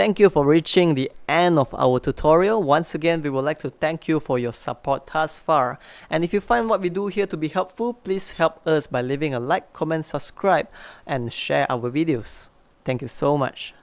Thank you for reaching the end of our tutorial. Once again, we would like to thank you for your support thus far. And if you find what we do here to be helpful, please help us by leaving a like, comment, subscribe, and share our videos. Thank you so much.